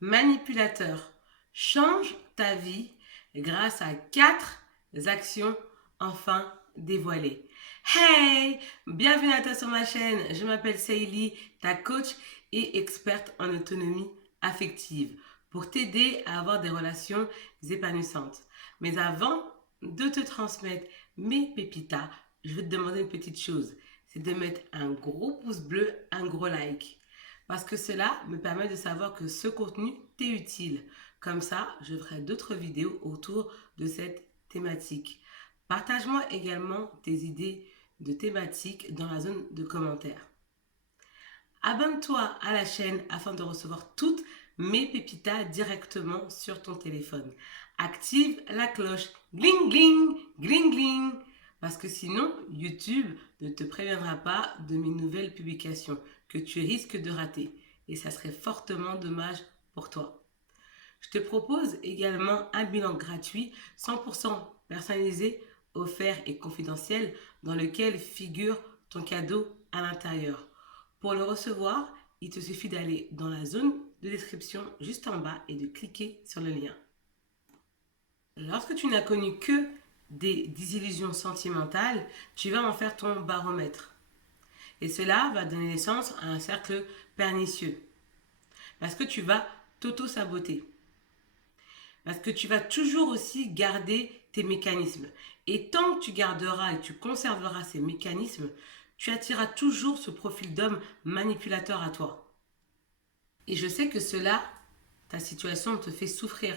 Manipulateur, change ta vie grâce à 4 actions enfin dévoilées. Hey, bienvenue à toi sur ma chaîne. Je m'appelle Seili, ta coach et experte en autonomie affective pour t'aider à avoir des relations épanouissantes. Mais avant de te transmettre mes pépitas, je vais te demander une petite chose. C'est de mettre un gros pouce bleu, un gros like parce que cela me permet de savoir que ce contenu t'est utile. Comme ça, je ferai d'autres vidéos autour de cette thématique. Partage-moi également tes idées de thématiques dans la zone de commentaires. Abonne-toi à la chaîne afin de recevoir toutes mes pépitas directement sur ton téléphone. Active la cloche, gling gling, gling gling, parce que sinon YouTube ne te préviendra pas de mes nouvelles publications que tu risques de rater et ça serait fortement dommage pour toi. Je te propose également un bilan gratuit 100% personnalisé, offert et confidentiel dans lequel figure ton cadeau à l'intérieur. Pour le recevoir, il te suffit d'aller dans la zone de description juste en bas et de cliquer sur le lien. Lorsque tu n'as connu que des désillusions sentimentales, tu vas en faire ton baromètre. Et cela va donner naissance à un cercle pernicieux. Parce que tu vas t'auto-saboter. Parce que tu vas toujours aussi garder tes mécanismes. Et tant que tu garderas et tu conserveras ces mécanismes, tu attireras toujours ce profil d'homme manipulateur à toi. Et je sais que cela, ta situation te fait souffrir.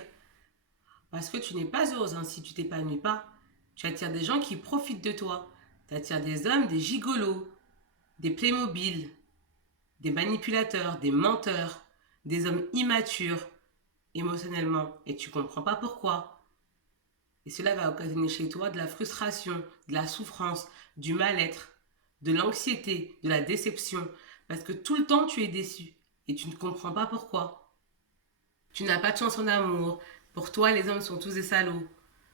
Parce que tu n'es pas heureuse si tu t'épanouis pas. Tu attires des gens qui profitent de toi. Tu attires des hommes, des gigolos, des Playmobil, des manipulateurs, des menteurs, des hommes immatures émotionnellement. Et tu comprends pas pourquoi. Et cela va occasionner chez toi de la frustration, de la souffrance, du mal-être, de l'anxiété, de la déception. Parce que tout le temps tu es déçu. Et tu ne comprends pas pourquoi. Tu n'as pas de chance en amour. Pour toi, les hommes sont tous des salauds.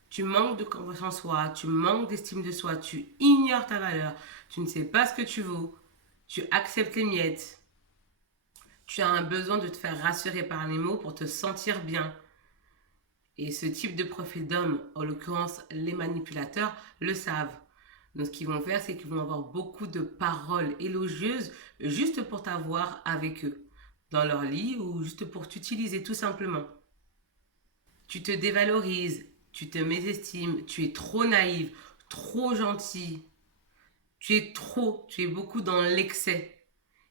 Tu manques de confiance en soi, tu manques d'estime de soi, tu ignores ta valeur, tu ne sais pas ce que tu vaux, tu acceptes les miettes. Tu as un besoin de te faire rassurer par les mots pour te sentir bien. Et ce type de profil d'homme, en l'occurrence les manipulateurs, le savent. Donc ce qu'ils vont faire, c'est qu'ils vont avoir beaucoup de paroles élogieuses juste pour t'avoir avec eux, dans leur lit ou juste pour t'utiliser tout simplement. Tu te dévalorises, tu te mésestimes, tu es trop naïve, trop gentille, tu es beaucoup dans l'excès.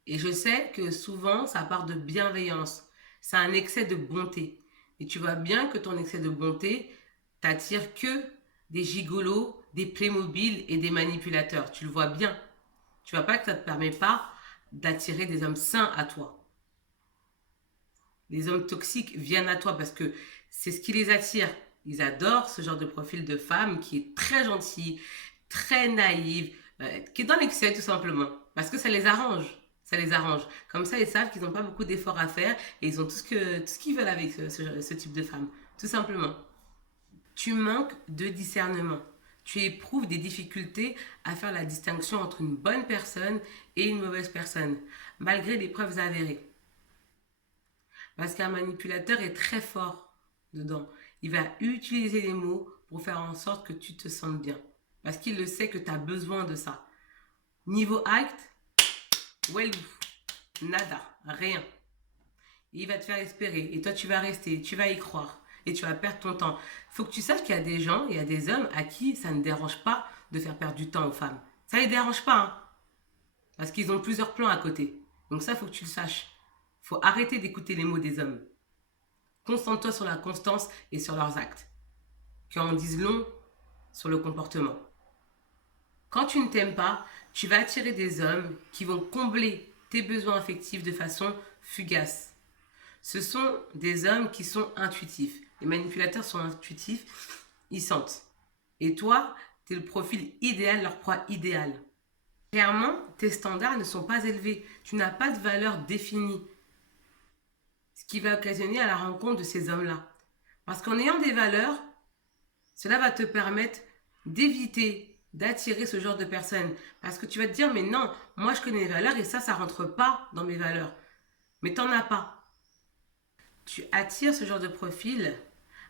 Et je sais que souvent, ça part de bienveillance, c'est un excès de bonté. Et tu vois bien que ton excès de bonté t'attire que des gigolos, des Playmobil et des manipulateurs. Tu le vois bien. Tu vois pas que ça ne te permet pas d'attirer des hommes sains à toi. Les hommes toxiques viennent à toi parce que c'est ce qui les attire. Ils adorent ce genre de profil de femme qui est très gentille, très naïve, qui est dans l'excès tout simplement. Parce que ça les arrange. Ça les arrange. Comme ça, ils savent qu'ils n'ont pas beaucoup d'efforts à faire et ils ont tout ce qu'ils veulent avec ce type de femme. Tout simplement. Tu manques de discernement. Tu éprouves des difficultés à faire la distinction entre une bonne personne et une mauvaise personne, malgré des preuves avérées. Parce qu'un manipulateur est très fort dedans. Il va utiliser les mots pour faire en sorte que tu te sentes bien. Parce qu'il le sait que tu as besoin de ça. Niveau acte, well, nada, rien. Il va te faire espérer. Et toi, tu vas rester, tu vas y croire. Et tu vas perdre ton temps. Il faut que tu saches qu'il y a des gens, il y a des hommes à qui ça ne dérange pas de faire perdre du temps aux femmes. Ça ne les dérange pas, hein. Parce qu'ils ont plusieurs plans à côté. Donc ça, il faut que tu le saches. Il faut arrêter d'écouter les mots des hommes. Concentre-toi sur la constance et sur leurs actes, qui en disent long sur le comportement. Quand tu ne t'aimes pas, tu vas attirer des hommes qui vont combler tes besoins affectifs de façon fugace. Ce sont des hommes qui sont intuitifs. Les manipulateurs sont intuitifs, ils sentent. Et toi, tu es le profil idéal, leur proie idéale. Clairement, tes standards ne sont pas élevés. Tu n'as pas de valeur définie. Ce qui va occasionner à la rencontre de ces hommes-là. Parce qu'en ayant des valeurs, cela va te permettre d'éviter d'attirer ce genre de personnes. Parce que tu vas te dire, mais non, moi je connais mes valeurs et ça rentre pas dans mes valeurs. Mais t'en as pas. Tu attires ce genre de profil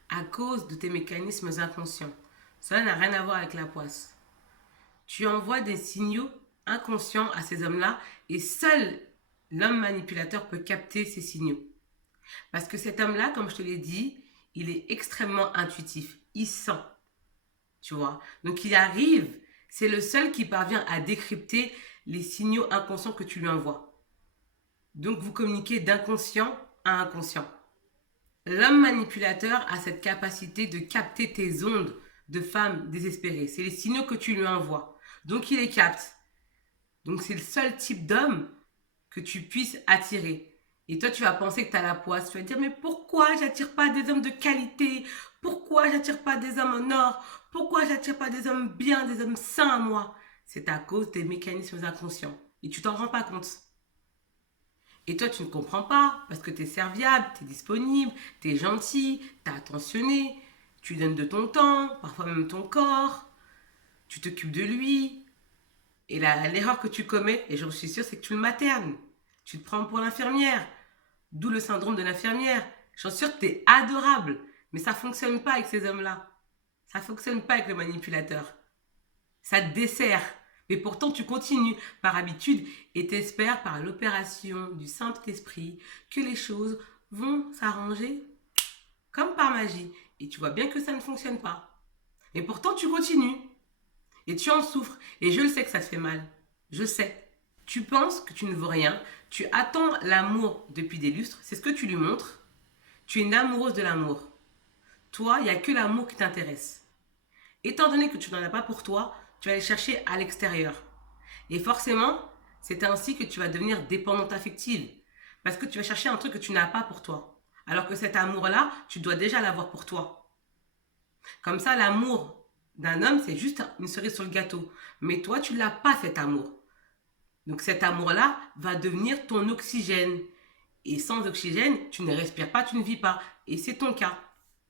à cause de tes mécanismes inconscients. Cela n'a rien à voir avec la poisse. Tu envoies des signaux inconscients à ces hommes-là et seul l'homme manipulateur peut capter ces signaux. Parce que cet homme-là, comme je te l'ai dit, il est extrêmement intuitif. Il sent, tu vois. Donc il arrive, c'est le seul qui parvient à décrypter les signaux inconscients que tu lui envoies. Donc vous communiquez d'inconscient à inconscient. L'homme manipulateur a cette capacité de capter tes ondes de femme désespérée. C'est les signaux que tu lui envoies. Donc il les capte. Donc c'est le seul type d'homme que tu puisses attirer. Et toi, tu vas penser que tu as la poisse. Tu vas te dire, mais pourquoi j'attire pas des hommes de qualité? Pourquoi j'attire pas des hommes en or? Pourquoi j'attire pas des hommes bien, des hommes sains à moi? C'est à cause des mécanismes inconscients. Et tu t'en rends pas compte. Et toi, tu ne comprends pas parce que tu es serviable, tu es disponible, tu es gentil, tu es attentionné, tu donnes de ton temps, parfois même ton corps, tu t'occupes de lui. Et l'erreur que tu commets, et j'en suis sûre, c'est que tu le maternes. Tu te prends pour l'infirmière. D'où le syndrome de l'infirmière. J'en suis sûre que tu es adorable. Mais ça ne fonctionne pas avec ces hommes-là. Ça ne fonctionne pas avec le manipulateur. Ça te dessert. Mais pourtant, tu continues par habitude et t'espères par l'opération du Saint-Esprit que les choses vont s'arranger comme par magie. Et tu vois bien que ça ne fonctionne pas. Et pourtant, tu continues. Et tu en souffres. Et je le sais que ça te fait mal. Je sais. Tu penses que tu ne vaux rien. Tu attends l'amour depuis des lustres. C'est ce que tu lui montres. Tu es une amoureuse de l'amour. Toi, il n'y a que l'amour qui t'intéresse. Étant donné que tu n'en as pas pour toi, tu vas aller chercher à l'extérieur. Et forcément, c'est ainsi que tu vas devenir dépendante affective. Parce que tu vas chercher un truc que tu n'as pas pour toi. Alors que cet amour-là, tu dois déjà l'avoir pour toi. Comme ça, l'amour d'un homme, c'est juste une cerise sur le gâteau. Mais toi, tu ne l'as pas cet amour. Donc cet amour-là va devenir ton oxygène. Et sans oxygène, tu ne respires pas, tu ne vis pas. Et c'est ton cas.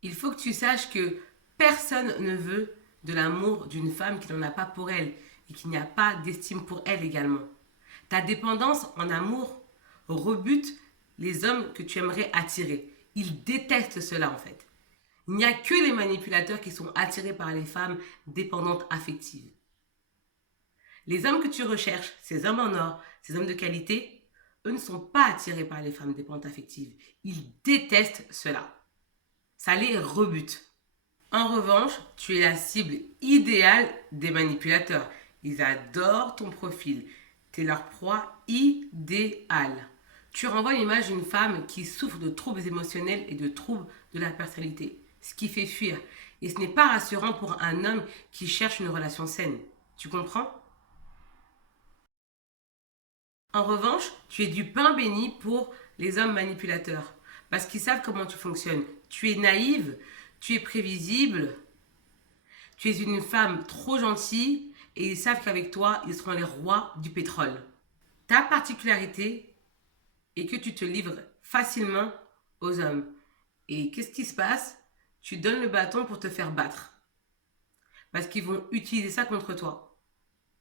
Il faut que tu saches que personne ne veut de l'amour d'une femme qui n'en a pas pour elle et qui n'y a pas d'estime pour elle également. Ta dépendance en amour rebute les hommes que tu aimerais attirer. Ils détestent cela en fait. Il n'y a que les manipulateurs qui sont attirés par les femmes dépendantes affectives. Les hommes que tu recherches, ces hommes en or, ces hommes de qualité, eux ne sont pas attirés par les femmes dépendantes affectives. Ils détestent cela. Ça les rebute. En revanche, tu es la cible idéale des manipulateurs. Ils adorent ton profil. Tu es leur proie idéale. Tu renvoies l'image d'une femme qui souffre de troubles émotionnels et de troubles de la personnalité, ce qui fait fuir. Et ce n'est pas rassurant pour un homme qui cherche une relation saine. Tu comprends? En revanche, tu es du pain béni pour les hommes manipulateurs. Parce qu'ils savent comment tu fonctionnes. Tu es naïve, tu es prévisible, tu es une femme trop gentille et ils savent qu'avec toi, ils seront les rois du pétrole. Ta particularité est que tu te livres facilement aux hommes. Et qu'est-ce qui se passe? Tu donnes le bâton pour te faire battre. Parce qu'ils vont utiliser ça contre toi.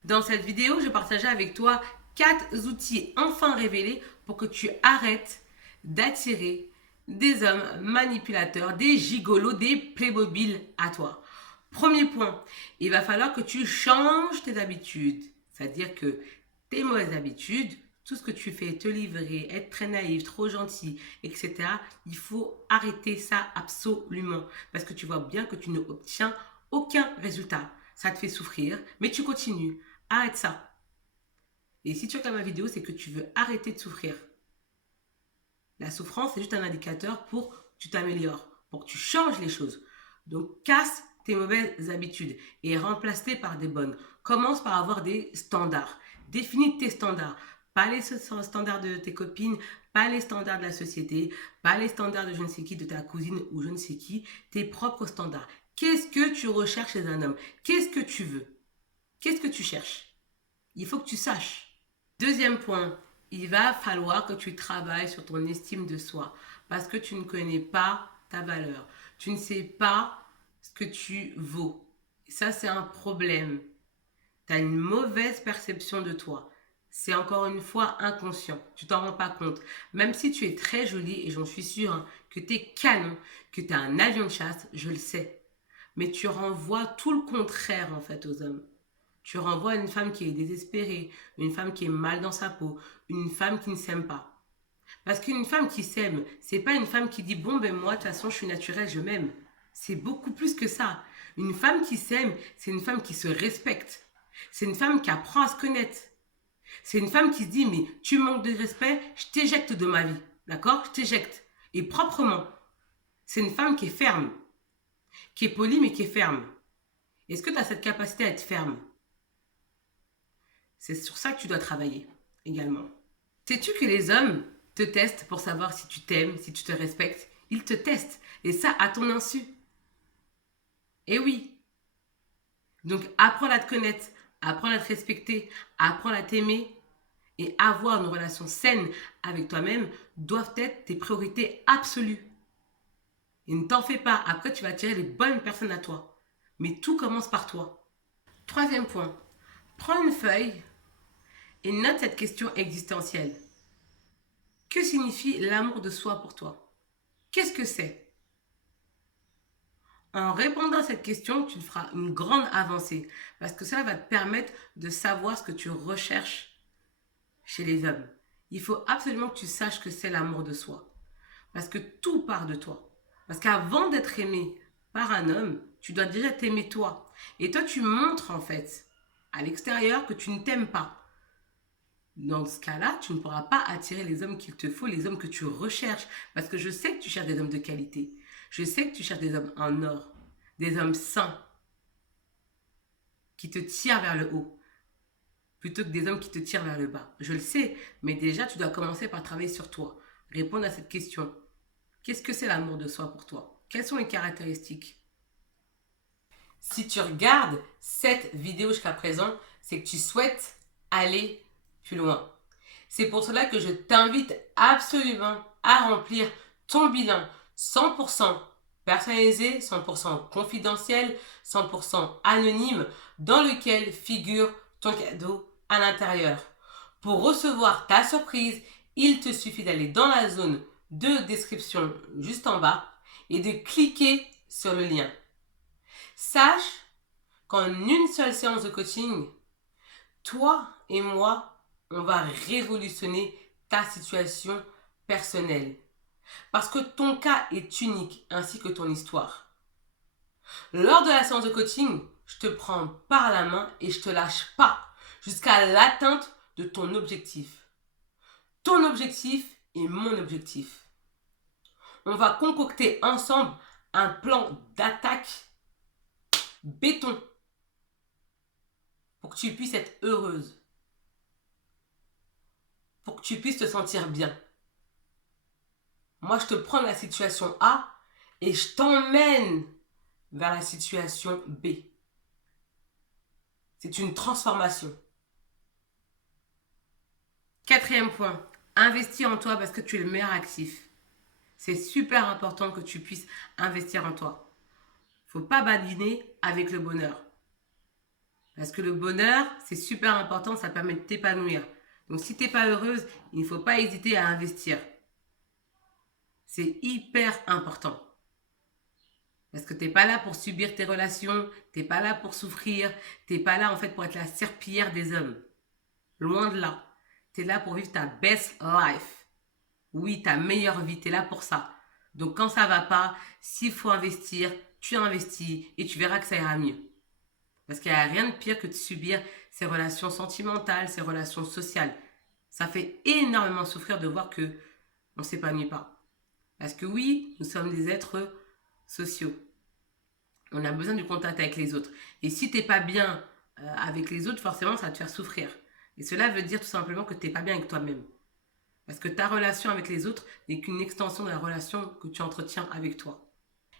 Dans cette vidéo, je partageais avec toi 4 outils enfin révélés pour que tu arrêtes d'attirer des hommes manipulateurs, des gigolos, des Playmobil à toi. Premier point, il va falloir que tu changes tes habitudes. C'est-à-dire que tes mauvaises habitudes, tout ce que tu fais, te livrer, être très naïf, trop gentil, etc., il faut arrêter ça absolument. Parce que tu vois bien que tu n'obtiens aucun résultat. Ça te fait souffrir, mais tu continues. Arrête ça. Et si tu regardes ma vidéo, c'est que tu veux arrêter de souffrir. La souffrance, c'est juste un indicateur pour que tu t'améliores, pour que tu changes les choses. Donc, casse tes mauvaises habitudes et remplace-les par des bonnes. Commence par avoir des standards. Définis tes standards. Pas les standards de tes copines, pas les standards de la société, pas les standards de je ne sais qui, de ta cousine ou je ne sais qui, tes propres standards. Qu'est-ce que tu recherches chez un homme? Qu'est-ce que tu veux? Qu'est-ce que tu cherches? Il faut que tu saches. Deuxième point, il va falloir que tu travailles sur ton estime de soi parce que tu ne connais pas ta valeur. Tu ne sais pas ce que tu vaux. Et ça, c'est un problème. Tu as une mauvaise perception de toi. c'est encore une fois inconscient. Tu t'en rends pas compte. Même si tu es très jolie, et j'en suis sûre, hein, que tu es canon, que tu es un avion de chasse, je le sais. Mais tu renvoies tout le contraire en fait aux hommes. Tu renvoies une femme qui est désespérée, une femme qui est mal dans sa peau, une femme qui ne s'aime pas. Parce qu'une femme qui s'aime, c'est pas une femme qui dit bon ben moi de toute façon je suis naturelle, je m'aime. C'est beaucoup plus que ça. Une femme qui s'aime, c'est une femme qui se respecte. C'est une femme qui apprend à se connaître. C'est une femme qui se dit mais tu manques de respect, je t'éjecte de ma vie. D'accord? Je t'éjecte. Et proprement. C'est une femme qui est ferme. Qui est polie mais qui est ferme. Est-ce que tu as cette capacité à être ferme? C'est sur ça que tu dois travailler également. Sais-tu que les hommes te testent pour savoir si tu t'aimes, si tu te respectes? Ils te testent. Et ça, à ton insu. Et oui. Donc, apprends à te connaître, apprends à te respecter, apprends à t'aimer et avoir une relation saine avec toi-même doivent être tes priorités absolues. Et ne t'en fais pas. Après, tu vas attirer les bonnes personnes à toi. Mais tout commence par toi. Troisième point. Prends une feuille et note cette question existentielle. Que signifie l'amour de soi pour toi? Qu'est-ce que c'est? En répondant à cette question, tu feras une grande avancée parce que cela va te permettre de savoir ce que tu recherches chez les hommes. Il faut absolument que tu saches que c'est l'amour de soi parce que tout part de toi. Parce qu'avant d'être aimé par un homme, tu dois déjà t'aimer toi. Et toi, tu montres en fait à l'extérieur que tu ne t'aimes pas. Dans ce cas-là, tu ne pourras pas attirer les hommes qu'il te faut, les hommes que tu recherches. Parce que je sais que tu cherches des hommes de qualité. Je sais que tu cherches des hommes en or. Des hommes sains. Qui te tirent vers le haut. Plutôt que des hommes qui te tirent vers le bas. Je le sais. Mais déjà, tu dois commencer par travailler sur toi. Répondre à cette question. Qu'est-ce que c'est l'amour de soi pour toi? Quelles sont les caractéristiques? Si tu regardes cette vidéo jusqu'à présent, c'est que tu souhaites aller plus loin. C'est pour cela que je t'invite absolument à remplir ton bilan 100% personnalisé, 100% confidentiel, 100% anonyme, dans lequel figure ton cadeau à l'intérieur. Pour recevoir ta surprise, il te suffit d'aller dans la zone de description juste en bas et de cliquer sur le lien. Sache qu'en une seule séance de coaching, toi et moi, on va révolutionner ta situation personnelle. Parce que ton cas est unique, ainsi que ton histoire. Lors de la séance de coaching, je te prends par la main et je te lâche pas jusqu'à l'atteinte de ton objectif. Ton objectif est mon objectif. On va concocter ensemble un plan d'attaque béton pour que tu puisses être heureuse. Pour que tu puisses te sentir bien. Moi, je te prends de la situation A et je t'emmène vers la situation B. C'est une transformation. Quatrième point, investir en toi parce que tu es le meilleur actif. C'est super important que tu puisses investir en toi. Il ne faut pas badiner avec le bonheur. Parce que le bonheur, c'est super important, ça permet de t'épanouir. Donc si tu n'es pas heureuse, il ne faut pas hésiter à investir. C'est hyper important. Parce que tu n'es pas là pour subir tes relations, tu n'es pas là pour souffrir, tu n'es pas là en fait pour être la serpillière des hommes. Loin de là. Tu es là pour vivre ta best life. Oui, ta meilleure vie, tu es là pour ça. Donc quand ça va pas, s'il faut investir, tu investis et tu verras que ça ira mieux. Parce qu'il n'y a rien de pire que de subir ces relations sentimentales, ces relations sociales. Ça fait énormément souffrir de voir que on ne s'épanouit pas. Parce que oui, nous sommes des êtres sociaux. On a besoin du contact avec les autres. Et si tu n'es pas bien avec les autres, forcément, ça va te faire souffrir. Et cela veut dire tout simplement que tu n'es pas bien avec toi-même. Parce que ta relation avec les autres n'est qu'une extension de la relation que tu entretiens avec toi.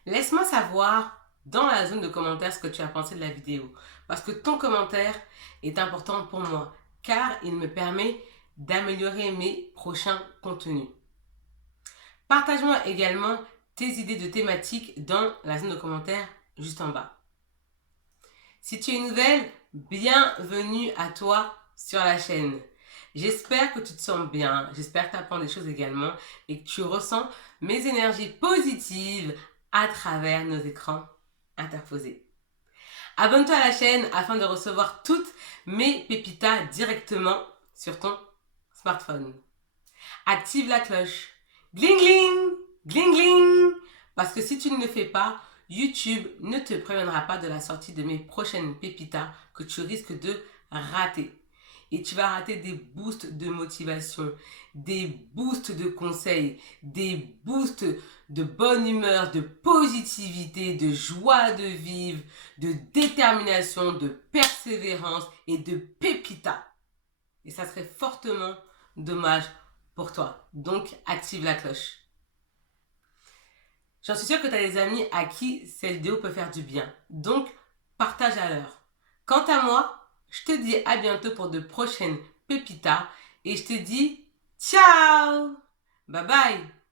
Laisse-moi savoir dans la zone de commentaires ce que tu as pensé de la vidéo. Parce que ton commentaire est important pour moi. Car il me permet d'améliorer mes prochains contenus. Partage-moi également tes idées de thématiques dans la zone de commentaires juste en bas. Si tu es nouvelle, bienvenue à toi sur la chaîne. J'espère que tu te sens bien, j'espère que tu apprends des choses également et que tu ressens mes énergies positives à travers nos écrans interposés. Abonne-toi à la chaîne afin de recevoir toutes mes pépitas directement sur ton smartphone. Active la cloche. Gling gling, gling gling. Parce que si tu ne le fais pas, YouTube ne te préviendra pas de la sortie de mes prochaines pépitas que tu risques de rater. Et tu vas rater des boosts de motivation, des boosts de conseils, des boosts de bonne humeur, de positivité, de joie de vivre, de détermination, de persévérance et de pépitas. Et ça serait fortement dommage pour toi. Donc, active la cloche. J'en suis sûre que tu as des amis à qui cette vidéo peut faire du bien. Donc, partage à leur. Quant à moi, je te dis à bientôt pour de prochaines pépitas et je te dis ciao. Bye bye.